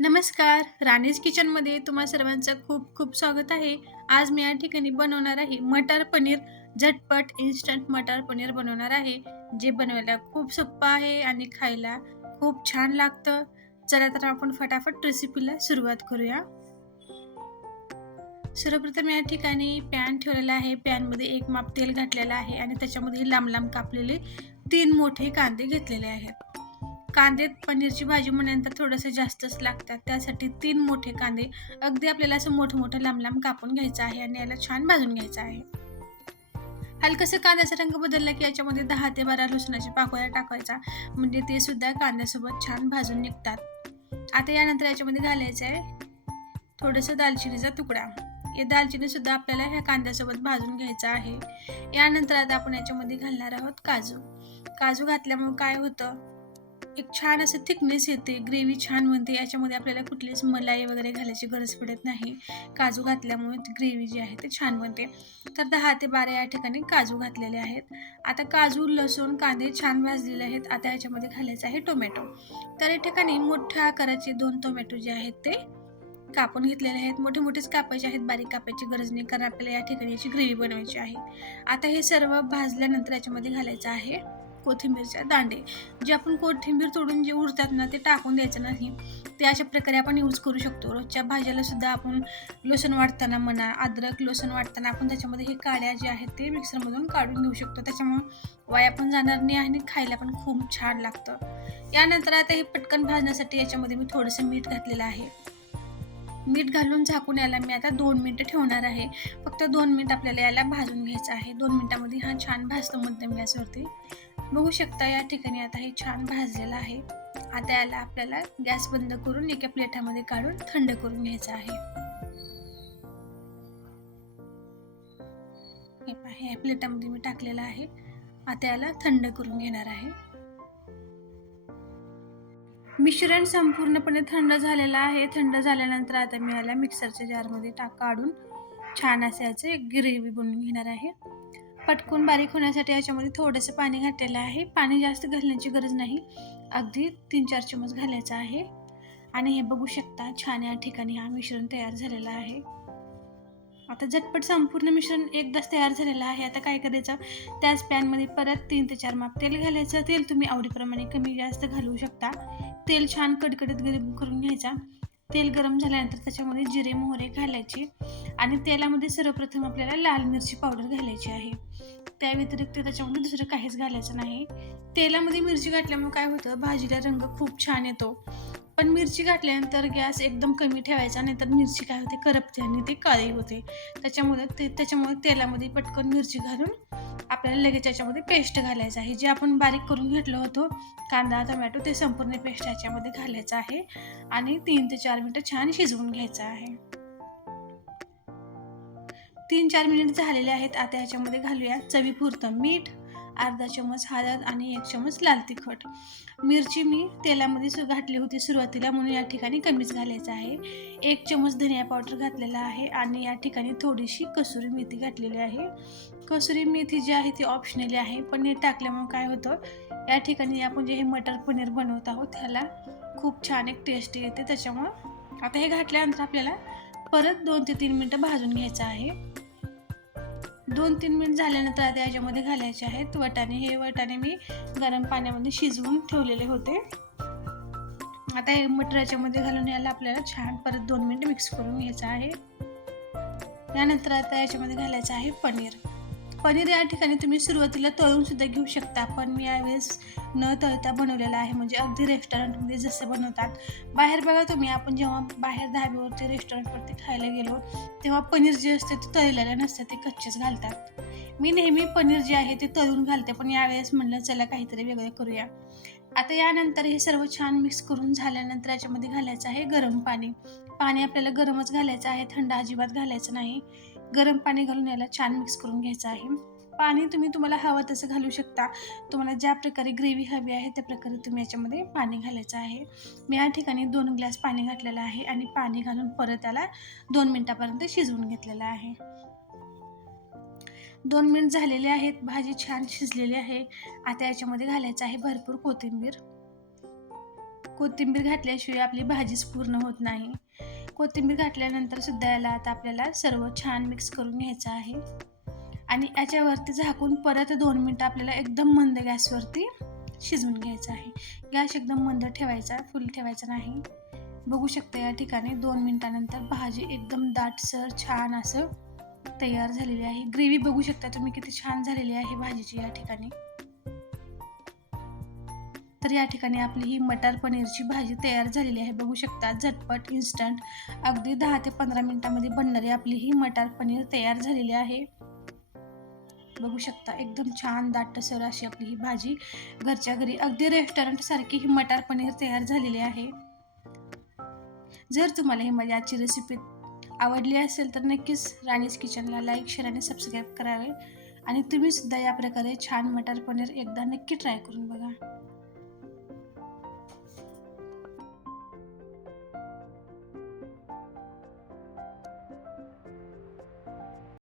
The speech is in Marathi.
नमस्कार. राणीज किचनमध्ये तुम्हा सर्वांचं खूप खूप स्वागत आहे. आज मी या ठिकाणी बनवणार आहे मटर पनीर. झटपट इन्स्टंट मटर पनीर बनवणार आहे. जे बनवायला खूप सोपं आहे आणि खायला खूप छान लागतं. चला तर आपण फटाफट रेसिपीला सुरुवात करूया. सर्वप्रथम या ठिकाणी पॅन ठेवलेला आहे. पॅनमध्ये एक माप तेल घातलेलं आहे आणि त्याच्यामध्ये लांब लांब कापलेले तीन मोठे कांदे घेतलेले आहेत. कांदे पनीरची भाजी म्हणानंतर थोडंसं जास्तच लागतात. त्यासाठी तीन मोठे कांदे अगदी आपल्याला असं मोठं मोठं लांब लांब कापून घ्यायचं आहे आणि याला छान भाजून घ्यायचं आहे. हलकसं कांद्याचा रंग बदलला की याच्यामध्ये दहा ते बारा लसणाच्या पाकोळ्या टाकायचा. म्हणजे ते सुद्धा कांद्यासोबत छान भाजून निघतात. आता यानंतर याच्यामध्ये घालायचं आहे थोडंसं दालचिनीचा तुकडा. हे दालचिनी सुद्धा आपल्याला ह्या कांद्यासोबत भाजून घ्यायचं आहे. यानंतर आता आपण याच्यामध्ये घालणार आहोत काजू. काजू घातल्यामुळे काय होतं? एक छान असं थिकनेस येते ग्रेव्ही छान बनते याच्यामध्ये आपल्याला कुठलीच मलाई वगैरे घालायची गरज पडत नाही. काजू घातल्यामुळे ग्रेव्ही जी आहे ते छान बनते. तर दहा ते बारा या ठिकाणी काजू घातलेले आहेत. आता काजू लसूण कांदे छान भाजलेले आहेत. आता याच्यामध्ये घालायचं आहे टोमॅटो तर या ठिकाणी मोठ्या आकाराचे दोन टोमॅटो जे आहेत ते कापून घेतलेले आहेत. मोठे मोठेच कापायचे आहेत. बारीक कापायची गरज नाही. कारण आपल्याला या ठिकाणी याची ग्रेव्ही बनवायची आहे. आता हे सर्व भाजल्यानंतर याच्यामध्ये घालायचं आहे कोथिंबीरच्या दांडे जे आपण कोथिंबीर तोडून जे उरतात ना ते टाकून द्यायचं नाही. ते अशा प्रकारे आपण यूज करू शकतो. रोजच्या भाज्याला सुद्धा आपण लसूण वाटताना म्हणा अद्रक लसूण वाटताना आपण त्याच्यामध्ये हे काड्या जे आहेत ते मिक्सरमधून काढून घेऊ शकतो. त्याच्यामुळे वाया पण जाणार नाही आणि खायला पण खूप छान लागतं. यानंतर आता हे पटकन भाजण्यासाठी याच्यामध्ये मी थोडंसं मीठ घातलेलं आहे. मीठ घालून झाकून याला मी आता दोन मिनटं ठेवणार आहे. फक्त दोन मिनिट आपल्याला याला भाजून घ्यायचं आहे. दोन मिनटामध्ये हा छान भाजतो मध्यम गॅसवरती. बघू शकता या ठिकाणी आता हे छान भाजलेलं आहे. आता याला आपल्याला गॅस बंद करून एका प्लेटामध्ये काढून थंड करून घ्यायचं आहे. हे प्लेटामध्ये मी टाकलेलं आहे. आता याला थंड करून घेणार आहे. मिश्रण संपूर्णपणे थंड झालेलं आहे. थंड झाल्यानंतर आता मी याला मिक्सरच्या जारमध्ये टाक काढून छान असे याचे ग्रेव्ही बनवून घेणार आहे. पटकून बारीक होण्यासाठी याच्यामध्ये थोडंसं पाणी घातलेलं आहे. पाणी जास्त घालण्याची गरज नाही. अगदी तीन चार चमच घालायचं आहे. आणि हे बघू शकता छान या ठिकाणी हा मिश्रण तयार झालेला आहे. आता झटपट संपूर्ण मिश्रण एकदाच तयार झालेलं आहे. आता काय करायचं? त्याच पॅनमध्ये परत तीन ते चार माप तेल घालायचं. तेल तुम्ही आवडीप्रमाणे कमी जास्त घालवू शकता. तेल छान कडकडीत गरम करून घ्यायचा. तेल गरम झाल्यानंतर त्याच्यामध्ये जिरे मोहरे घालायचे. आणि तेलामध्ये सर्वप्रथम आपल्याला लाल मिरची पावडर घालायची आहे. त्या व्यतिरिक्त त्याच्यामध्ये दुसरं काहीच घालायचं नाही. तेलामध्ये मिरची घातल्यामुळे काय होतं भाजीला रंग खूप छान येतो. पण मिरची घातल्यानंतर गॅस एकदम कमी ठेवायचा नाहीतर मिरची काय होते करपते आणि ती काळी होते. त्याच्यामुळे ते त्याच्यामुळे तेलामध्ये पटकन मिरची घालून आपल्याला लगेच त्याच्यामध्ये पेस्ट घालायचं आहे. जे आपण बारीक करून घेतलं होतं कांदा टोमॅटो ते संपूर्ण पेस्ट याच्यामध्ये घालायचं आहे. आणि तीन ते चार मिनटं छान शिजवून घ्यायचं आहे. तीन चार मिनिट झालेले आहेत. आता ह्याच्यामध्ये घालूया चवीपुरतं मीठ अर्धा चमच हळद आणि एक चमच लाल तिखट. मिरची मी तेलामध्ये सु घातली होती सुरुवातीला म्हणून या ठिकाणी कमीच घालायचं आहे. एक चमच धनिया पावडर घातलेला आहे आणि या ठिकाणी थोडीशी कसुरी मेथी घातलेली आहे. कसुरी मेथी जी आहे ती ऑप्शनली आहे पण हे टाकल्यामुळे काय होतं या ठिकाणी आपण जे हे मटर पनीर बनवत आहोत त्याला खूप छान एक टेस्ट येते. त्याच्यामुळं आता हे घातल्यानंतर आपल्याला परत दोन ते तीन मिनटं भाजून घ्यायचं आहे. दोन तीन मिनिट झाल्यानंतर आता याच्यामध्ये घालायचे आहेत. वटाणे हे वटाणे मी गरम पाण्यामध्ये शिजवून ठेवलेले होते. आता हे मटर याच्यामध्ये घालून याला आपल्याला छान परत दोन मिनिट मिक्स करून घ्यायचं आहे. त्यानंतर आता याच्यामध्ये घालायचं आहे पनीर. पनीर या ठिकाणी तुम्ही सुरुवातीला तळून सुद्धा घेऊ शकता पण मी यावेळेस न तळता बनवलेलं आहे. म्हणजे अगदी रेस्टॉरंटमध्ये जसं बनवतात. बाहेर बघा तुम्ही आपण जेव्हा बाहेर धाब्यावरती रेस्टॉरंटवरती खायला गेलो तेव्हा पनीर जे असते ते तळलेलं नसतं ते कच्चेच घालतात. मी नेहमी पनीर जे आहे ते तळून घालते पण यावेळेस म्हणलं चला काहीतरी वेगळं करूया. आता यानंतर हे सर्व छान मिक्स करून झाल्यानंतर याच्यामध्ये घालायचं आहे गरम पाणी. पाणी आपल्याला गरमच घालायचं आहे थंड अजिबात घालायचं नाही. गरम पाणी घालून याला छान मिक्स करून घ्यायचं आहे. पाणी तुम्ही तुम्हाला हवं तसं घालू शकता. तुम्हाला ज्या प्रकारे ग्रेव्ही हवी आहे त्या प्रकारे तुम्ही याच्यामध्ये पाणी घालायचं आहे. मी या ठिकाणी दोन ग्लास पाणी घातलेलं आहे आणि पाणी घालून परत त्याला दोन मिनटापर्यंत शिजवून घेतलेलं आहे. दोन मिनिट झालेले आहेत. भाजी छान शिजलेली आहे. आता याच्यामध्ये घालायचं आहे भरपूर कोथिंबीर. कोथिंबीर घातल्याशिवाय आपली भाजीच पूर्ण होत नाही. कोथिंबीर घातल्यानंतर सुद्धा याला आता आपल्याला सर्व छान मिक्स करून घ्यायचं आहे. आणि याच्यावरती झाकून परत दोन मिनटं आपल्याला एकदम मंद गॅसवरती शिजवून घ्यायचं आहे. गॅस एकदम मंद ठेवायचा फुल ठेवायचा नाही. बघू शकता या ठिकाणी दोन मिनटानंतर भाजी एकदम दाटसर छान असं तयार झालेली आहे. ग्रेव्ही बघू शकता तुम्ही किती छान झालेली आहे भाजीची या ठिकाणी. तर या ठिकाणी आपली ही मटार पनीरची भाजी तयार झालेली आहे. बघू शकता झटपट इन्स्टंट अगदी दहा ते पंधरा मिनिटांमध्ये बनणारी आपली ही मटार पनीर तयार झालेली आहे. बघू शकता एकदम छान दाटसर अशी आपली ही भाजी. घरच्या घरी अगदी रेस्टॉरंट सारखी ही मटार पनीर तयार झालेली आहे. जर तुम्हाला ही माझी आजची रेसिपी आवडली असेल तर नक्कीच राणीज किचनला लाईक शेअर आणि सबस्क्राईब करावे. आणि तुम्ही सुद्धा या प्रकारे छान मटार पनीर एकदा नक्की ट्राय करून बघा.